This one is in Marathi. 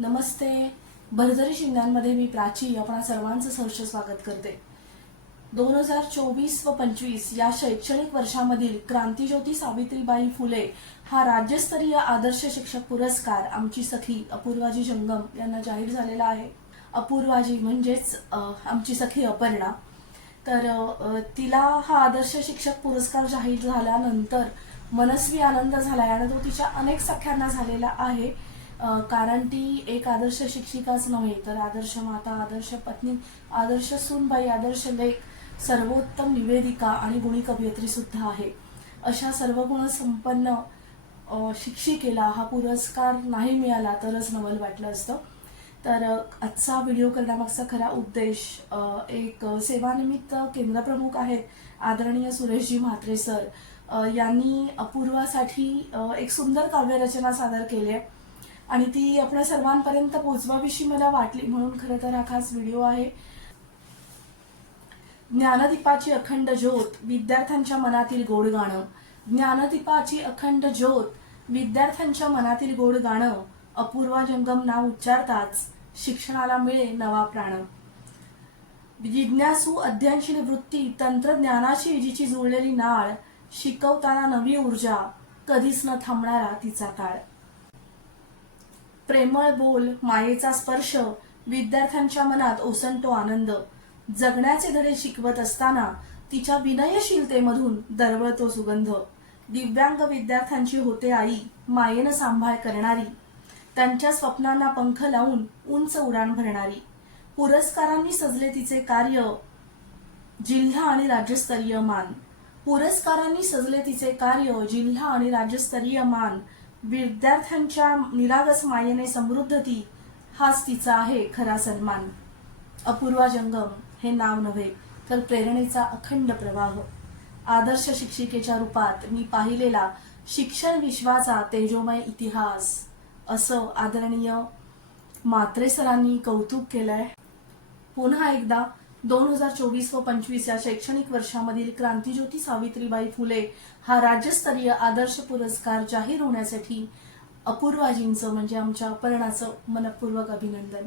नमस्ते. भरजरी शिंगांमध्ये मी प्राची आपणा सर्वांचं सहर्ष स्वागत करते. दोन हजार चोवीस व पंचवीस या शैक्षणिक वर्षामधील क्रांतीज्योती सावित्रीबाई फुले हा राज्यस्तरीय आदर्श शिक्षक पुरस्कार आमची सखी अपूर्वाजी जंगम यांना जाहीर झालेला आहे. अपूर्वाजी म्हणजेच आमची सखी अपर्णा. तर तिला हा आदर्श शिक्षक पुरस्कार जाहीर झाल्यानंतर मनस्वी आनंद झाला. आणि तो तिच्या अनेक सख्यांना झालेला आहे. कारण ती एक आदर्श शिक्षिकाच नव्हे तर आदर्श माता आदर्श पत्नी आदर्श सूनबाई आदर्श लेख सर्वोत्तम निवेदिका आणि गुणी कवयित्री सुद्धा आहे. अशा सर्व गुण संपन्न शिक्षिकेला हा पुरस्कार नाही मिळाला तरच नवल वाटलं असतं. तर आजचा व्हिडिओ करण्यामागचा खरा उद्देश एक सेवानिमित्त केंद्रप्रमुख आहेत आदरणीय सुरेशजी म्हात्रे सर. यांनी अपूर्वासाठी एक सुंदर काव्यरचना सादर केली आहे. आणि ती आपल्या सर्वांपर्यंत पोचवाविषयी मला वाटली म्हणून खरं तर हा खास व्हिडिओ आहे. ज्ञानदीपाची अखंड ज्योत विद्यार्थ्यांच्या मनातील गोड गाणं. ज्ञानदीपाची अखंड ज्योत विद्यार्थ्यांच्या मनातील गोड गाणं. अपूर्वा जंगम नाव उच्चारताच शिक्षणाला मिळे नवा प्राण. जिज्ञासू अध्ययनशील वृत्ती तंत्रज्ञानाशी जिची जुळलेली नाळ शिकवताना नवी ऊर्जा. कधीच न थांबणारा तिचा काळ प्रेमळ बोल मायेचा स्पर्श विद्यार्थ्यांच्या मनात ओसंटो आनंद. जगण्याचे धडे शिकवत असताना तिच्या विनयशीलतेमधून दरवळतो सुगंध. दिव्यांग विद्यार्थ्यांची होते आई मायेनं सांभाळ करणारी. त्यांच्या स्वप्नांना पंख लावून उंच उडाण भरणारी. पुरस्कारांनी सजले तिचे कार्य जिल्हा आणि राज्यस्तरीय मान. पुरस्कारांनी सजले तिचे कार्य जिल्हा आणि राज्यस्तरीय मान. विद्यार्थ्यांच्या निरागस मायेने समृद्ध ती हाच तिचा आहे खरा सन्मान. अपूर्वा जंगम हे नाव नव्हे तर प्रेरणेचा अखंड प्रवाह. आदर्श शिक्षिकेच्या रूपात मी पाहिलेला शिक्षण विश्वाचा तेजोमय इतिहास. असं आदरणीय मात्रेसरांनी कौतुक केलंय. पुन्हा एकदा दोन हजार चोवीस व पंचवीस या शैक्षणिक वर्षामधील क्रांतीज्योती सावित्रीबाई फुले हा राज्यस्तरीय आदर्श पुरस्कार जाहीर होण्यासाठी अपूर्वाजींचं म्हणजे आमच्या अपर्णाचं मनपूर्वक अभिनंदन.